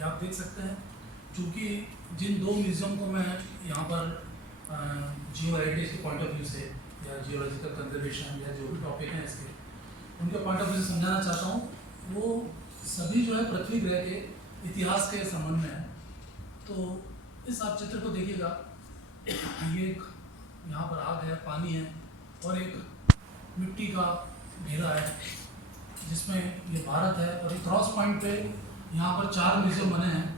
ये आप देख सकते हैं। चूँकि जिन दो म्यूज़ियम को मैं यहाँ पर जियो हेरिटेज के पॉइंट ऑफ व्यू से या जियोलॉजिकल कंजर्वेशन या जो भी टॉपिक हैं इसके, उनके पॉइंट ऑफ व्यू से समझाना चाहता हूँ, वो सभी जो है पृथ्वी ग्रह के इतिहास के संबंध में है। तो इस आप चित्र को देखिएगा, ये एक यहाँ पर आग है, पानी है और एक मिट्टी का घेरा है जिसमें ये भारत है। और एक क्रॉस पॉइंट पे यहाँ पर 4 म्यूजियम बने हैं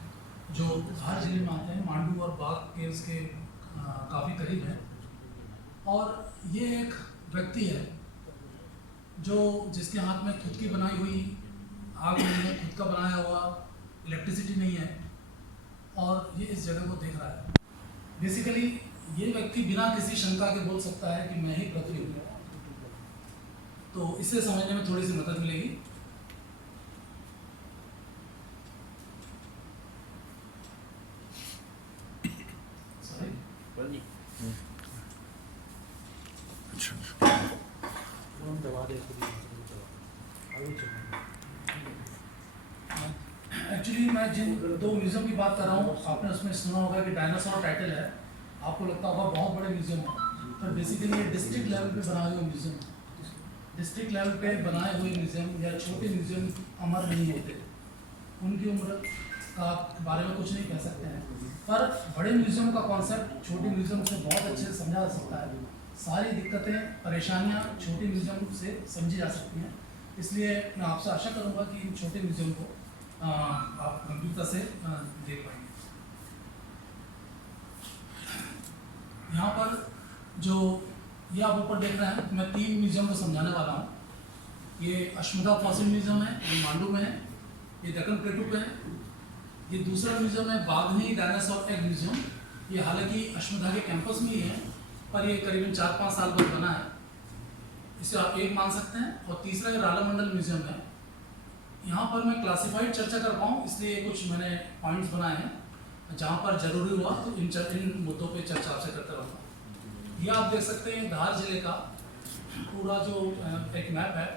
जो धार जिले में आते हैं, मांडू और बाग के उसके काफ़ी करीब है। और ये एक व्यक्ति है जो जिसके हाथ में खुद की बनाई हुई आग नहीं है, खुद का बनाया हुआ इलेक्ट्रिसिटी नहीं है, और ये इस जगह को देख रहा है। बेसिकली ये व्यक्ति बिना किसी शंका के बोल सकता है कि मैं ही पृथ्वी हूँ। तो इसे समझने में थोड़ी सी मदद मिलेगी। एक्चुअली मैं जिन 2 म्यूजियम की बात कर रहा हूँ, आपने उसमें सुना होगा कि डायनासोर टाइटल है, आपको लगता होगा बहुत बड़े म्यूजियम है, पर बेसिकली ये डिस्ट्रिक्ट लेवल पे बनाए हुए म्यूजियम है। डिस्ट्रिक्ट लेवल पे बनाए हुए म्यूजियम या छोटे म्यूजियम अमर नहीं होते, उनकी उम्र का बारे में कुछ नहीं कह सकते हैं, पर बड़े म्यूजियम का कॉन्सेप्ट छोटे म्यूजियम से बहुत अच्छे से समझा जा सकता है। सारी दिक्कतें परेशानियां छोटे म्यूजियम से समझी जा सकती हैं। इसलिए मैं आपसे आशा करूंगा कि इन छोटे म्यूजियम को आप गंभीरता से देख पाएंगे। यहाँ पर जो ये आप ऊपर देख रहे हैं, मैं 3 म्यूजियम को समझाने वाला हूँ। ये अश्मदा फॉसिल म्यूजियम है, ये मांडू में है, ये दक्कन प्लेटू पे है। ये दूसरा म्यूजियम है बाघनी डायनासोर एग म्यूजियम। ये हालांकि अश्मदा के कैंपस में ही है, पर ये करीबन 4-5 साल बाद बना है, इसे आप एक मान सकते हैं। और तीसरा ये रालामंडल म्यूजियम है। यहाँ पर मैं क्लासिफाइड चर्चा कर पाऊँ इसलिए कुछ मैंने पॉइंट्स बनाए हैं, जहाँ पर जरूरी हुआ तो इन मुद्दों पे चर्चा आपसे करता रहूँगा। ये आप देख सकते हैं धार जिले का पूरा जो एक मैप है,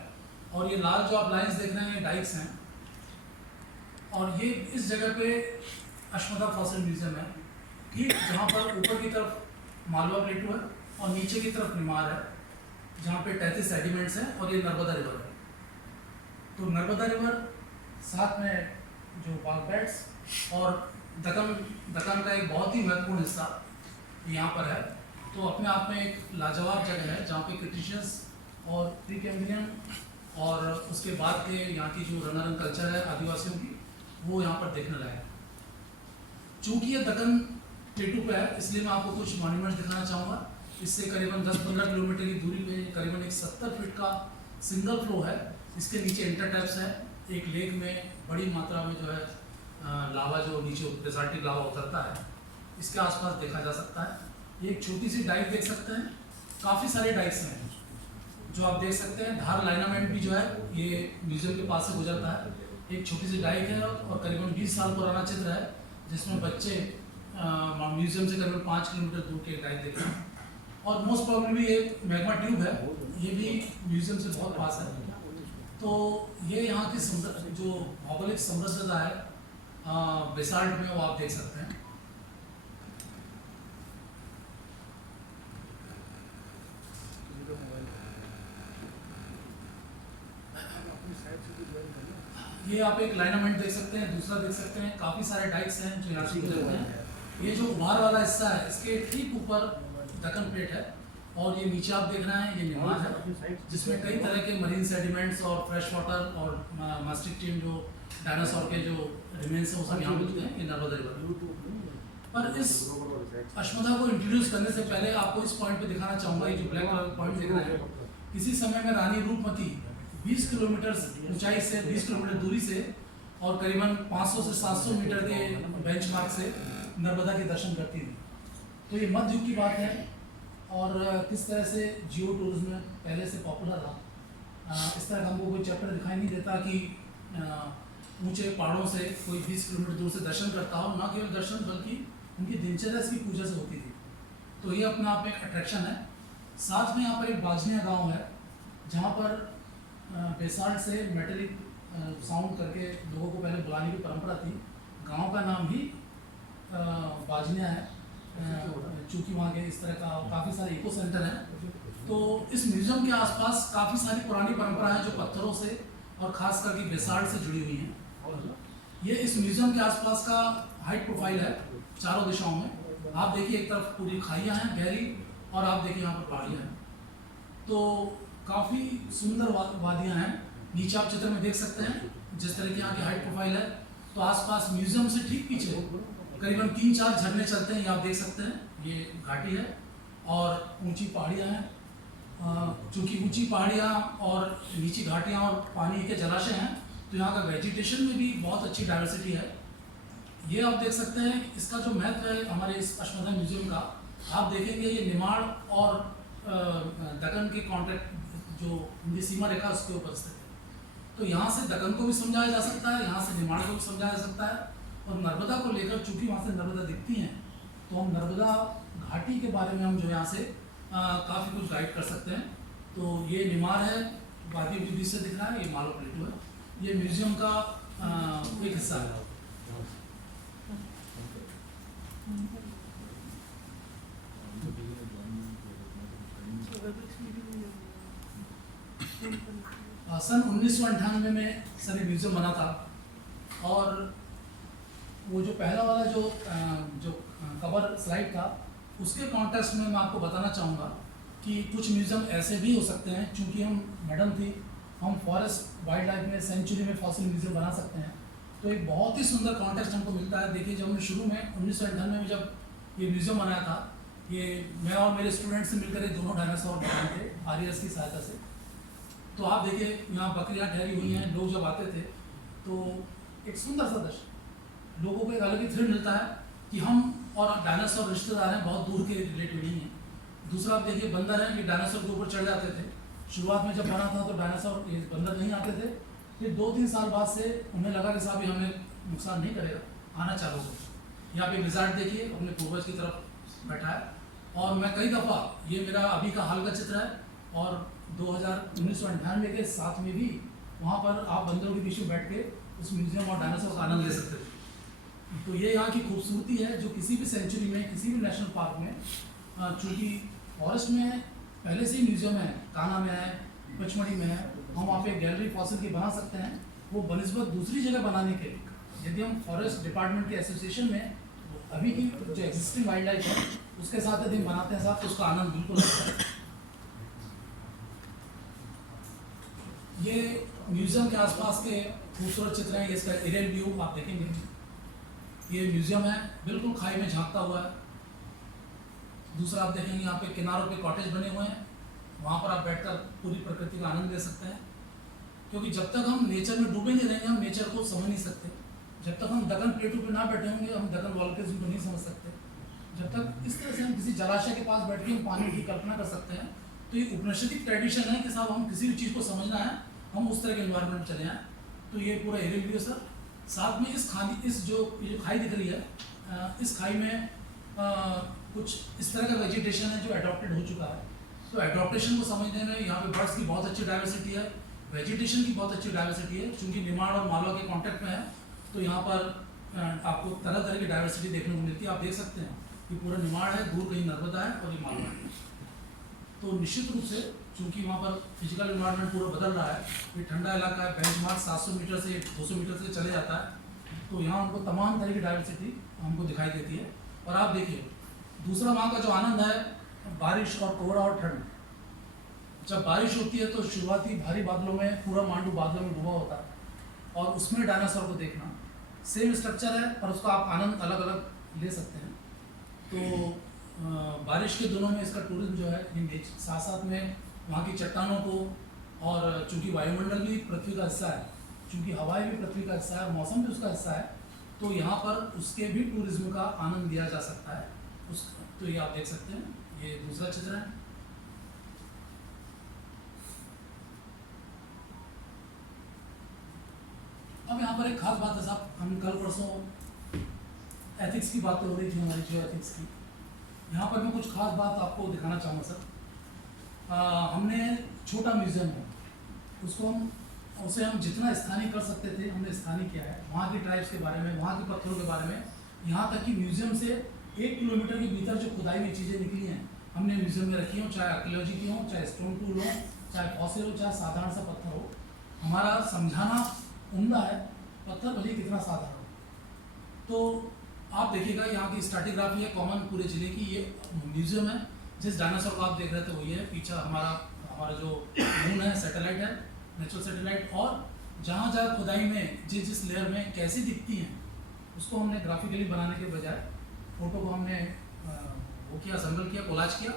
और ये लाल जो आप लाइन्स देख रहे हैं ये डाइक्स हैं। और ये इस जगह पे अश्मदा फॉसिल म्यूजियम है, ठीक जहाँ पर ऊपर की तरफ मालवा प्लेटू है और नीचे की तरफ निमार है, जहाँ पे 33 सेडिमेंट्स हैं, और ये नर्मदा रिवर है। तो नर्मदा रिवर साथ में जो बागबैट्स और दक्कन का एक बहुत ही महत्वपूर्ण हिस्सा यहाँ पर है। तो अपने आप में एक लाजवाब जगह है जहाँ पे क्रिटिशियंस और प्री कैम्ब्रियन और उसके बाद के यहाँ की जो रनर एंड कल्चर है आदिवासियों की, वो यहाँ पर देखने लायक है। चूँकि ये दक्कन प्लेटू पे है, इसलिए मैं आपको कुछ मॉन्यूमेंट्स दिखाना चाहूँगा। इससे करीबन 10-15 किलोमीटर की दूरी पे करीबन एक 70 फीट का सिंगल फ्लो है। इसके नीचे इंटरटैप्स है, एक लेक में बड़ी मात्रा में जो है लावा जो नीचे बेसाल्टिक लावा उतरता है, इसके आसपास देखा जा सकता है। एक छोटी सी डाइक देख सकते हैं, काफ़ी सारे डाइक्स हैं जो आप देख सकते हैं। धार लाइनामेंट भी जो है ये म्यूजियम के पास से गुजरता है। एक छोटी सी डाइक है और करीबन 20 साल पुराना चित्र है, जिसमें बच्चे म्यूजियम से करीबन 5 किलोमीटर दूर के डाइक देखते हैं। और मोस्ट प्रॉब्लली ये मैग्मा ट्यूब है, ये भी म्यूजियम से बहुत पास है। तो ये यहाँ की जो भौगोलिक समृद्धता है बेसाल्ट में, वो आप देख सकते हैं। ये आप एक लाइनामेंट देख सकते हैं, दूसरा देख सकते हैं, काफ़ी सारे डाइक्स हैं जो यहाँ से गुजरते हैं। ये जो उभार वाला हिस्सा है, इसके ठीक ऊपर दक्कन प्लेट है, और ये नीचे आप देख रहे हैं ये निमार है, जिसमें कई तरह के मरीन सेडिमेंट्स और फ्रेश वाटर और मास्टिक टीम जो डायनासोर के जो रिमेन्स हैं वो सब यहाँ मिलते हैं। ये नर्मदा रिवर पर इस अश्मदा को इंट्रोड्यूस करने से पहले आपको इस पॉइंट पे दिखाना चाहूँगा। ये जो ब्लैक कलर पॉइंट दिख रहा है, किसी समय में रानी रूपमती 20 किलोमीटर ऊंचाई से 20 किलोमीटर दूरी से और करीबन 500 से 700 मीटर के बेंचमार्क से नर्मदा के दर्शन करती थी। तो ये मध्य युग की बात है, और किस तरह से जियो टूरिज्म पहले से पॉपुलर रहा। इस तरह हमको कोई चैप्टर दिखाई नहीं देता कि ऊंचे पहाड़ों से कोई 20 किलोमीटर दूर से दर्शन करता हो, ना केवल दर्शन बल्कि उनकी दिनचर्या की पूजा से होती थी। तो ये अपने आप में एक अट्रैक्शन है। साथ में यहाँ पर एक बाजनिया गांव है, जहाँ पर बेसाल्ट से मेटेलिक साउंड करके लोगों को पहले बुलाने की परंपरा थी। गांव का नाम ही बाजनिया है, चूँकि वहाँ के इस तरह का काफ़ी सारे इको सेंटर हैं। तो इस म्यूज़ियम के आसपास काफ़ी सारी पुरानी परंपराएं जो पत्थरों से और ख़ास करके बेसाल्ट से जुड़ी हुई हैं। ये इस म्यूज़ियम के आसपास का हाइट प्रोफाइल है चारों दिशाओं में। आप देखिए एक तरफ पूरी खाइयाँ हैं गहरी, और आप देखिए यहाँ पर पहाड़ियाँ हैं। तो काफ़ी सुंदर वादियाँ हैं। नीचे आप चित्र में देख सकते हैं जिस तरह की यहाँ की हाइट प्रोफाइल है। तो आसपास म्यूज़ियम से ठीक पीछे करीबन 3-4 झरने चलते हैं, ये आप देख सकते हैं। ये घाटी है और ऊंची पहाड़ियाँ हैं। चूँकि ऊंची पहाड़ियाँ और नीची घाटियाँ और पानी के जलाशय हैं, तो यहाँ का वेजिटेशन में भी बहुत अच्छी डाइवर्सिटी है। ये आप देख सकते हैं इसका जो महत्व है हमारे इस अश्वत्थामा म्यूज़ियम का। आप देखेंगे ये निमाड़ और दक्कन के कॉन्ट्रैक्ट जो हिंदी सीमा रेखा उसके ऊपर स्थित है। तो यहाँ से दक्कन को भी समझाया जा सकता है, यहाँ से निमाड़ को भी समझाया जा सकता है। और नर्मदा को लेकर, चूँकि वहाँ से नर्मदा दिखती हैं, तो हम नर्मदा घाटी के बारे में हम जो यहाँ से काफ़ी कुछ गाइड कर सकते हैं। तो ये निमाड़ है, वादी के बीच से दिख रहा है, ये मालो प्लेटू है। ये म्यूज़ियम का एक हिस्सा है। सन 1998 में सर ये म्यूज़ियम बना था। और वो जो पहला वाला जो कवर स्लाइड था, उसके कॉन्टेक्स्ट में मैं आपको बताना चाहूँगा कि कुछ म्यूज़ियम ऐसे भी हो सकते हैं। चूँकि हम मैडम थी, हम फॉरेस्ट वाइल्ड लाइफ में सेंचुरी में फॉसिल म्यूज़ियम बना सकते हैं। तो एक बहुत ही सुंदर कॉन्टेक्स्ट हमको मिलता है। देखिए जब हमने शुरू में 1998 में जब ये म्यूज़ियम बनाया था, ये मैं और मेरे स्टूडेंट्स से मिलकर ये दोनों डायनासोर बनाए थे RES की सहायता से। तो आप देखिए यहाँ बकरियाँ ठहरी हुई हैं। लोग जब आते थे तो एक सुंदर सा दृश्य, लोगों को एक अलग ही थ्रिल मिलता है कि हम और डायनासोर रिश्तेदार हैं, बहुत दूर के रिलेटिव नहीं हैं। दूसरा आप देखिए बंदर हैं, कि डायनासोर के ऊपर चढ़ जाते थे। शुरुआत में जब बना था तो डायनासोर ये बंदर नहीं आते थे। फिर 2-3 साल बाद से उन्हें लगा कि साहब ये हमें नुकसान नहीं करेगा, आना चालू हो। यहाँ पे लिज़ार्ड देखिए अपने पूर्वज की तरफ बैठा है। और मैं कई दफ़ा, ये मेरा अभी का हाल का चित्र है, और 1998 के 7 में भी वहाँ पर आप बंदरों के बीच में बैठ के उस म्यूज़ियम और डायनासोर का आनंद ले सकते थे। तो ये यहाँ की खूबसूरती है जो किसी भी सेंचुरी में, किसी भी नेशनल पार्क में, चूँकि फॉरेस्ट में पहले से ही म्यूज़ियम है, कान्हा में है, पचमढ़ी में है, हम वहाँ पे गैलरी फॉसिल की बना सकते हैं। वो बनिस्बत दूसरी जगह बनाने के, यदि हम फॉरेस्ट डिपार्टमेंट के एसोसिएशन में अभी की जो एग्जिस्टिंग वाइल्ड लाइफ है उसके साथ यदि हम बनाते हैं साथ, तो उसका आनंद बिल्कुल आता है। ये म्यूज़ियम के आसपास के खूबसूरत चित्र हैं। इसका एरियल व्यू आप देखेंगे। ये म्यूज़ियम है, बिल्कुल खाई में झांकता हुआ है। दूसरा आप देखेंगे यहाँ पे किनारों पे कॉटेज बने हुए हैं, वहाँ पर आप बैठकर पूरी प्रकृति का आनंद ले सकते हैं। क्योंकि जब तक हम नेचर में डूबे नहीं रहेंगे, हम नेचर को समझ नहीं सकते। जब तक हम दक्कन प्लेटू पे ना बैठे होंगे, हम दक्कन वॉल्केनिज्म को नहीं समझ सकते। जब तक इस तरह से हम किसी जलाशय के पास बैठ के हम पानी की कल्पना कर सकते हैं। तो ये उपनिषदिक ट्रेडिशन है कि साहब हम किसी भी चीज़ को समझना है, हम उस तरह के एनवायरनमेंट में चले आएँ। तो ये पूरा एरियल व्यू सर। साथ में इस जो खाई दिख रही है, इस खाई में कुछ इस तरह का वेजिटेशन है जो अडॉप्टेड हो चुका है। तो एडॉप्टेशन को समझने में यहाँ पे बर्ड्स की बहुत अच्छी डाइवर्सिटी है, वेजिटेशन की बहुत अच्छी डाइवर्सिटी है। चूँकि निमाड़ और मालवा के कॉन्टेक्ट में है, तो यहाँ पर आपको तरह तरह की डाइवर्सिटी देखने को मिलती है। आप देख सकते हैं कि पूरा निमाड़ है, दूर कहीं नर्मदा है और ये मालवा है। तो निश्चित रूप से चूँकि वहाँ पर फिजिकल एनवायरनमेंट पूरा बदल रहा है, ये ठंडा इलाका है, बेंचमार्क 700 मीटर से 200 मीटर से चले जाता है। तो यहाँ हमको तमाम तरह की डाइवर्सिटी हमको दिखाई देती है। और आप देखिए दूसरा वहाँ का जो आनंद है, बारिश और कोहरा और ठंड। जब बारिश होती है तो शुरुआती भारी बादलों में पूरा मांडू बादलों में डूबा होता है, और उसमें डायनासोर को देखना, सेम स्ट्रक्चर है पर उसका आप आनंद अलग अलग ले सकते हैं। तो बारिश के दिनों में इसका टूरिज्म जो है इंगेज, साथ साथ में वहाँ की चट्टानों को, और चूँकि वायुमंडल भी पृथ्वी का हिस्सा है, चूँकि हवाएं भी पृथ्वी का हिस्सा है, मौसम भी उसका हिस्सा है, तो यहाँ पर उसके भी टूरिज्म का आनंद लिया जा सकता है। तो ये आप देख सकते हैं, ये दूसरा चित्र है। अब यहाँ पर एक खास बात है साहब, हम कल परसों एथिक्स की बात हो रही थी, हमारी जियो एथिक्स की। यहाँ पर मैं कुछ खास बात आपको दिखाना चाहूँगा सर। हमने छोटा म्यूज़ियम है, उसको हम उसे हम जितना स्थानीय कर सकते थे हमने स्थानीय किया है। वहाँ की ट्राइब्स के बारे में, वहाँ के पत्थरों के बारे में, यहाँ तक कि म्यूजियम से 1 किलोमीटर के भीतर जो खुदाई हुई चीज़ें निकली हैं हमने म्यूजियम में रखी हों, चाहे आर्कियोलॉजी की हो, चाहे स्टोन टूल हो, चाहे फॉसिल हो, चाहे साधारण सा पत्थर हो। हमारा समझाना उम्दा है, पत्थर भले ही कितना साधारण हो। तो आप देखिएगा यहाँ की स्ट्रैटिग्राफी है कॉमन पूरे जिले की। ये म्यूजियम है, जिस डायनासोर को आप देख रहे थे वो ये है। पीछे हमारा जो मून है, सैटेलाइट है, नेचुरल सैटेलाइट। और जहाँ जहाँ खुदाई में जिस लेयर में कैसी दिखती हैं उसको हमने ग्राफिकली बनाने के बजाय फोटो को हमने वो किया, असेंबल किया, कोलाज किया।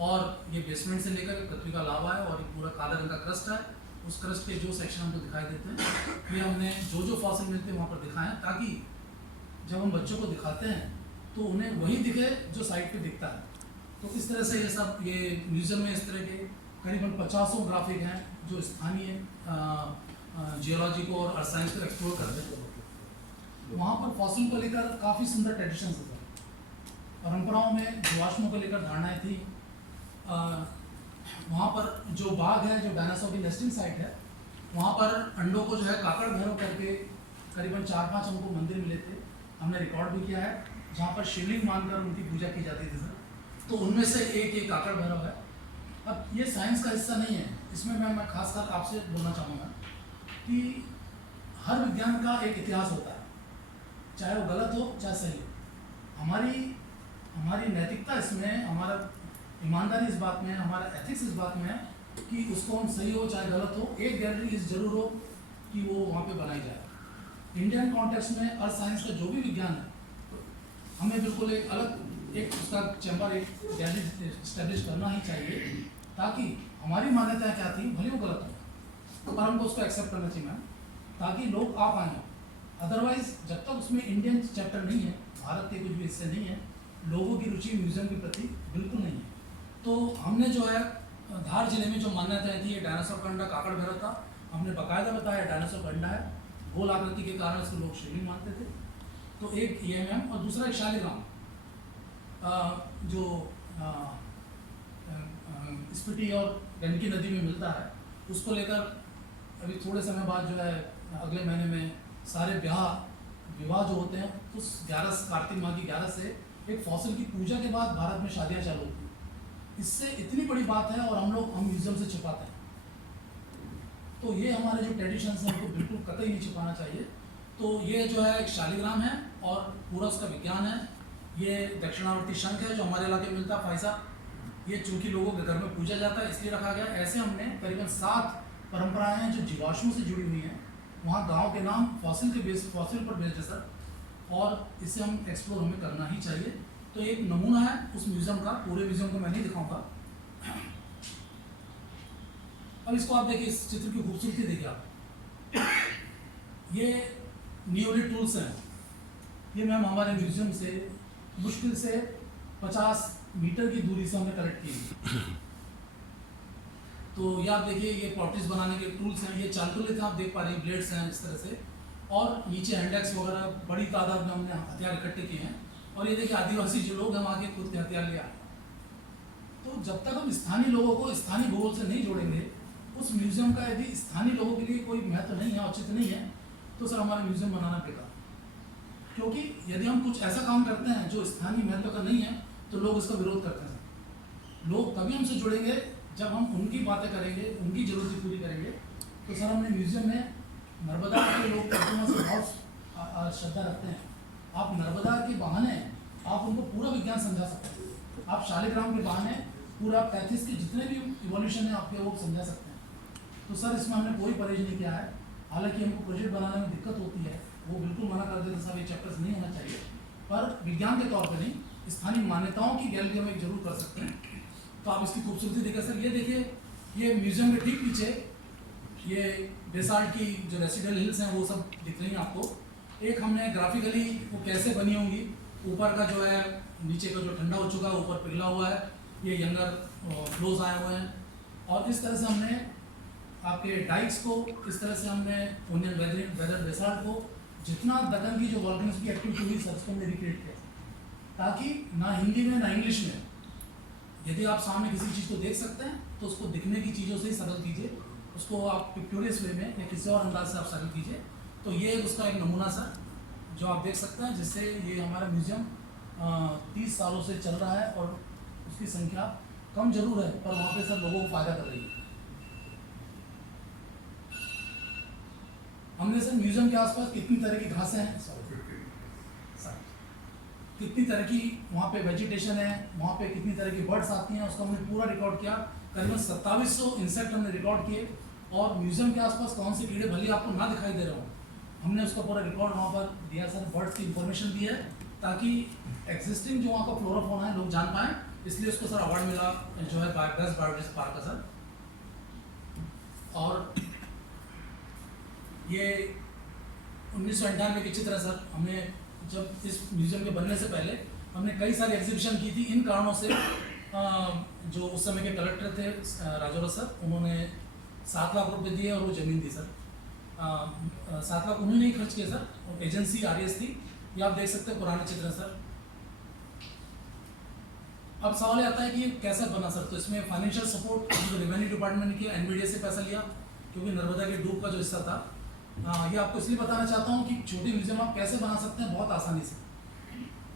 और ये बेसमेंट से लेकर पृथ्वी का लावा है और ये पूरा काले रंग का क्रस्ट है। उस क्रस्ट के जो सेक्शन हमको दिखाई देते हैं ये हमने जो फॉसिल मिलते हैं वहाँ पर दिखाएं, ताकि जब हम बच्चों को दिखाते हैं तो उन्हें वही दिखे जो साइट पे दिखता है। तो इस तरह से ये म्यूजियम में इस तरह के करीबन 50 ग्राफिक हैं जो स्थानीय जियोलॉजी को और अर्थ साइंस को एक्सप्लोर करते हैं। वहाँ पर फॉसिल को लेकर काफ़ी सुंदर ट्रेडिशंस हैं। परंपराओं में जीवाश्मों को लेकर धारणाएं थी। वहाँ पर जो बाग है, जो डायनासोर की नेस्टिंग साइट है, वहाँ पर अंडों को जो है काकड़ भैरव करके करीबन 4-5 हमको मंदिर मिले थे, हमने रिकॉर्ड भी किया है, जहाँ पर शिवलिंग मानकर उनकी पूजा की जाती थी सर। तो उनमें से एक ये काकड़ भैरव है। अब ये साइंस का हिस्सा नहीं है, इसमें मैं खासकर आपसे बोलना चाहूँगा कि हर विज्ञान का एक इतिहास होता है, चाहे वो गलत हो चाहे सही हो। हमारी नैतिकता इसमें, हमारा ईमानदारी इस बात में, हमारा एथिक्स इस बात में है कि उसको हम सही हो चाहे गलत हो, एक गैलरी इस जरूर हो कि वो वहाँ पे बनाई जाए। इंडियन कॉन्टेक्स्ट में अर्थ साइंस का जो भी विज्ञान है, हमें बिल्कुल एक अलग एक उसका चैम्बर, एक गैलरी इस्टेब्लिश करना ही चाहिए, ताकि हमारी मान्यताएं क्या थी भले वो गलत हो पर हमको उसको एक्सेप्ट करना चाहिए मैम, ताकि लोग आ पाएँ। अदरवाइज जब तक उसमें इंडियन चैप्टर नहीं है, भारत के कुछ भी हिस्से नहीं है, लोगों की रुचि म्यूजियम के प्रति बिल्कुल नहीं है। तो हमने जो है धार जिले में जो मान्यताएं थी, ये डायनासोर का अंडा काकड़ भैरव था, हमने बाकायदा बताया डायनासोर का अंडा है, गोल आकृति के कारण इसको लोग शिवलिंग मानते थे। तो एक ये मैम, और दूसरा एक शालिग्राम जो स्पीति और गंडकी नदी में मिलता है, उसको लेकर अभी थोड़े समय बाद जो है अगले महीने में सारे विवाह जो होते हैं, उस 11 कार्तिक माह की 11 से एक फॉसिल की पूजा के बाद भारत में शादियां चालू होती हैं। इससे इतनी बड़ी बात है और हम म्यूजियम से छिपाते हैं। तो ये हमारे जो ट्रेडिशंस हैं उनको बिल्कुल कतई नहीं छिपाना चाहिए। तो ये जो है एक शालिग्राम है और पूरा उसका विज्ञान है। ये दक्षिणावर्ती शंख है जो हमारे इलाके में मिलता है, फाइसा। ये चूंकि लोगों के घर में पूजा जाता है इसलिए रखा गया। ऐसे हमने करीबन 7 परंपराएं हैं जो जीवाश्मों से जुड़ी हुई हैं। वहाँ गांव के नाम फॉसिल पर बेस्ड है सर, और इसे हम एक्सप्लोर हमें करना ही चाहिए। तो एक नमूना है उस म्यूजियम का, पूरे म्यूजियम को मैं नहीं दिखाऊंगा। अब इसको आप देखिए, इस चित्र की खूबसूरती देखिए आप। ये नियोलिथ टूल्स हैं, ये मैम हमारे म्यूजियम से मुश्किल से 50 मीटर की दूरी से हमने कलेक्ट की। तो ये आप देखिए, ये पॉटरीज बनाने के टूल्स हैं, ये चालकुलेट आप देख पा रहे हैं, ब्लेड्स हैं इस तरह से, और नीचे हैंडेक्स वगैरह बड़ी तादाद में हमने हथियार इकट्ठे किए हैं। और ये देखिए आदिवासी जो लोग हैं वहाँ के खुद के हथियार ले आए। तो जब तक हम स्थानीय लोगों को स्थानीय भूगोल से नहीं जोड़ेंगे, उस म्यूजियम का यदि स्थानीय लोगों के लिए कोई महत्व नहीं है, औचित्य नहीं है, तो सर हमारा म्यूजियम बनाना बेकार। क्योंकि यदि हम कुछ ऐसा काम करते हैं जो स्थानीय महत्व का नहीं है तो लोग इसका विरोध करते हैं। लोग तभी हमसे जुड़ेंगे जब हम उनकी बातें करेंगे, उनकी जरूरतें पूरी करेंगे। तो सर हमने म्यूजियम में नर्मदा के लोग प्रतिमा से बहुत श्रद्धा रखते हैं। आप नर्मदा के बहाने आप उनको पूरा विज्ञान समझा सकते हैं। आप शालिग्राम के बहाने पूरा 35 के जितने भी इवोल्यूशन है आपके वो समझा सकते हैं। तो सर इसमें हमने कोई परहेज नहीं किया है। हालांकि हमको प्रोजेक्ट बनाने में दिक्कत होती है, वो बिल्कुल मना कर देते साहब ये चैप्टर्स नहीं होना चाहिए, पर विज्ञान के तौर पर नहीं, स्थानीय मान्यताओं की गैलरी हम एक जरूर कर सकते हैं। तो आप इसकी खूबसूरती देखिए सर, ये देखिए, ये म्यूजियम के ठीक पीछे ये बेसाल्ट की जो रेसिडुअल हिल्स हैं वो सब दिख रही हैं आपको। एक हमने ग्राफिकली वो कैसे बनी होंगी, ऊपर का जो है नीचे का जो ठंडा हो चुका है ऊपर पिघला हुआ है, ये यंगर फ्लोज आए हुए हैं। और इस तरह से हमने आपके डाइक्स को, इस तरह से हमने ओनियन वेदर बेसाल्ट को, जितना दक्कन की जो वॉल्केनोज की एक्टिविटी हुई सब हमने रिक्रिएट किया, ताकि ना हिंदी में ना इंग्लिश में, यदि आप सामने किसी चीज़ को देख सकते हैं तो उसको दिखने की चीज़ों से ही सरल कीजिए, उसको आप पिक्टोरियस वे में या किसी और अंदाज से आप सर्व कीजिए। तो ये उसका एक नमूना सर जो आप देख सकते हैं, जिससे ये हमारा म्यूज़ियम 30 सालों से चल रहा है और उसकी संख्या कम जरूर है पर वहाँ पे सर लोगों को फ़ायदा कर रही है। हमने सर म्यूज़ियम के आसपास कितनी तरह की घासें हैं, कितनी तरह की वहाँ पे वेजिटेशन है, वहाँ पे कितनी तरह की बर्ड्स आती हैं, उसका हमने पूरा रिकॉर्ड किया। करीबन 2700 इंसेक्ट हमने रिकॉर्ड किए और म्यूज़ियम के आसपास कौन से कीड़े भले आपको ना दिखाई दे रहे हो, हमने उसका पूरा रिकॉर्ड वहाँ पर दिया सर। बर्ड्स की इंफॉर्मेशन दी है ताकि एग्जिस्टिंग जो वहाँ का फ्लोरा फौना है लोग जान पाएँ, इसलिए उसको सर अवार्ड मिला जो है बेस्ट बायोडाइवर्सिटी पार्क का सर। और ये 1998 की चित्र है सर। हमने जब इस म्यूज़ियम के बनने से पहले हमने कई सारी एग्जीबिशन की थी। इन कारणों से जो उस समय के कलेक्टर थे राजौरा सर, उन्होंने 7 लाख रुपए दिए और वो ज़मीन दी सर। 7 लाख उन्होंने ही खर्च किया सर, एजेंसी RES थी। ये आप देख सकते हैं पुराने चित्र हैं सर। अब सवाल ये आता है कि ये कैसे बना सर। तो इसमें फाइनेंशियल सपोर्ट जो रेवेन्यू डिपार्टमेंट ने किया, NVDA से पैसा लिया क्योंकि नर्मदा के डूब का जो हिस्सा था। ये आपको इसलिए बताना चाहता हूँ कि छोटी म्यूजियम आप कैसे बना सकते हैं बहुत आसानी से।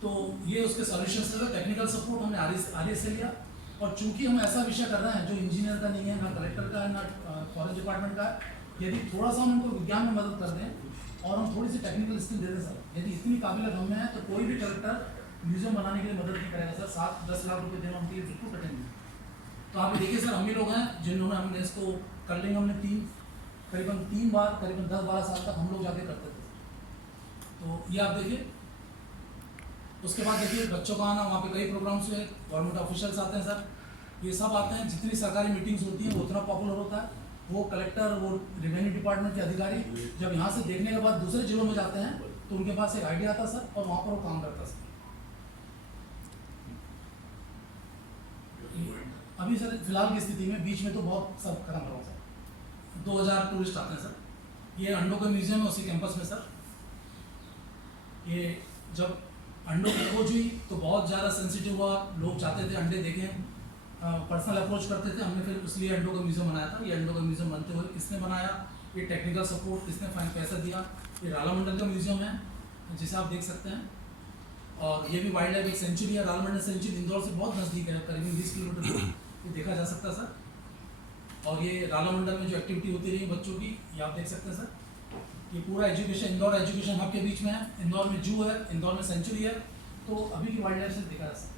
तो ये उसके सॉल्यूशन से टेक्निकल सपोर्ट हमने RES से लिया। और चूंकि हम ऐसा विषय कर रहे हैं जो इंजीनियर का नहीं है, ना कलेक्टर का है, ना फॉरेस्ट डिपार्टमेंट का है, यदि थोड़ा सा हम उनको विज्ञान में मदद कर दें और हम थोड़ी सी टेक्निकल स्किल दे दें सर, यदि इतनी काबिलियत हम में है तो कोई भी कलेक्टर म्यूजियम बनाने के लिए मदद नहीं करेगा सर। 7-10 लाख रुपए देना उनके लिए बिल्कुल कठिन नहीं। तो आप देखिए सर, हम ही लोग हैं जिन्होंने हमने इसको कर लेंगे। हमने करीबन 3 बार, करीबन 10-12 साल तक हम लोग जाके करते थे। तो ये आप देखिए। उसके बाद देखिए बच्चों का आना, वहाँ पे कई प्रोग्राम्स हुए, गवर्नमेंट ऑफिशियल्स आते हैं सर, ये सब आते हैं। जितनी सरकारी मीटिंग्स होती हैं वो उतना पॉपुलर होता है। वो कलेक्टर, वो रेवेन्यू डिपार्टमेंट के अधिकारी जब यहाँ से देखने के बाद दूसरे जिलों में जाते हैं तो उनके पास एक आइडिया आता सर और वहाँ पर वो काम करता सर। अभी सर फिलहाल की स्थिति में बीच में तो बहुत सब खत्म हो रहा सर। 2000 टूरिस्ट आते हैं सर। ये अंडों का म्यूजियम है उसी कैंपस में सर। ये जब अंडों की खोज हुई तो बहुत ज़्यादा सेंसिटिव हुआ, लोग चाहते थे अंडे देखें, पर्सनल अप्रोच करते थे। हमने फिर इसलिए अंडों का म्यूजियम बनाया था। ये अंडों का म्यूजियम बनते हुए किसने बनाया, ये टेक्निकल सपोर्ट किसने फाइन पैसा दिया, ये रालामंडल का म्यूजियम है जिसे आप देख सकते हैं। और ये भी वाइल्ड लाइफ एक सेंचुरी है, रालामंडल सेंचुरी इंदौर से बहुत नज़दीक है, करीबन 20 किलोमीटर दूर ये देखा जा सकता है सर। और ये रालामंडल में जो एक्टिविटी होती रही बच्चों की, ये आप देख सकते हैं सर। ये पूरा एजुकेशन इंदौर एजुकेशन हब के बीच में है। इंदौर में जू है, इंदौर में सेंचुरी है, तो अभी की वाइल्ड लाइफ से देखा जा सकता है।